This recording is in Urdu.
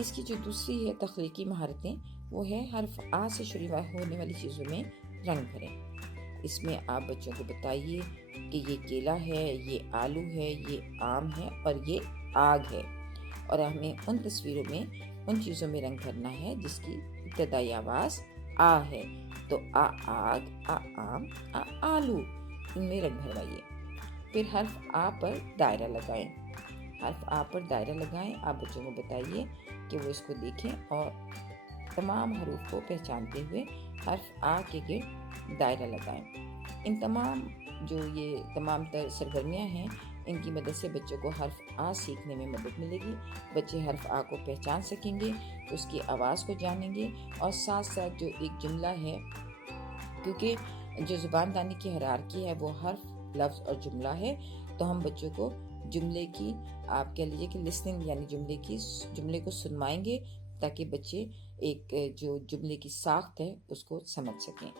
اس کی جو دوسری ہے تخلیقی مہارتیں، وہ ہے حرف آ سے شروع ہونے والی چیزوں میں رنگ بھریں۔ اس میں آپ بچوں کو بتائیے کہ یہ کیلا ہے، یہ آلو ہے، یہ آم ہے اور یہ آگ ہے، اور ہمیں ان تصویروں میں ان چیزوں میں رنگ بھرنا ہے جس کی ابتدائی آواز آ ہے۔ تو آ آگ، آ آم، آ آلو، ان میں رنگ بھروائیے۔ پھر حرف آ پر دائرہ لگائیں۔ حرف آ پر دائرہ لگائیں، آپ بچوں کو بتائیے کہ وہ اس کو دیکھیں اور تمام حروف کو پہچانتے ہوئے حرف آ کے گرد دائرہ لگائیں۔ ان تمام یہ تمام تر سرگرمیاں ہیں، ان کی مدد سے بچوں کو حرف آ سیکھنے میں مدد ملے گی۔ بچے حرف آ کو پہچان سکیں گے، اس کی آواز کو جانیں گے، اور ساتھ ساتھ جو ایک جملہ ہے، کیونکہ جو زبان دانی کی ہیرارکی ہے وہ حرف، لفظ اور جملہ ہے، تو ہم بچوں کو جملے کی، آپ کہہ لیجیے کہ لسننگ، یعنی جملے کو سنوائیں گے تاکہ بچے ایک جو جملے کی ساخت ہے اس کو سمجھ سکیں۔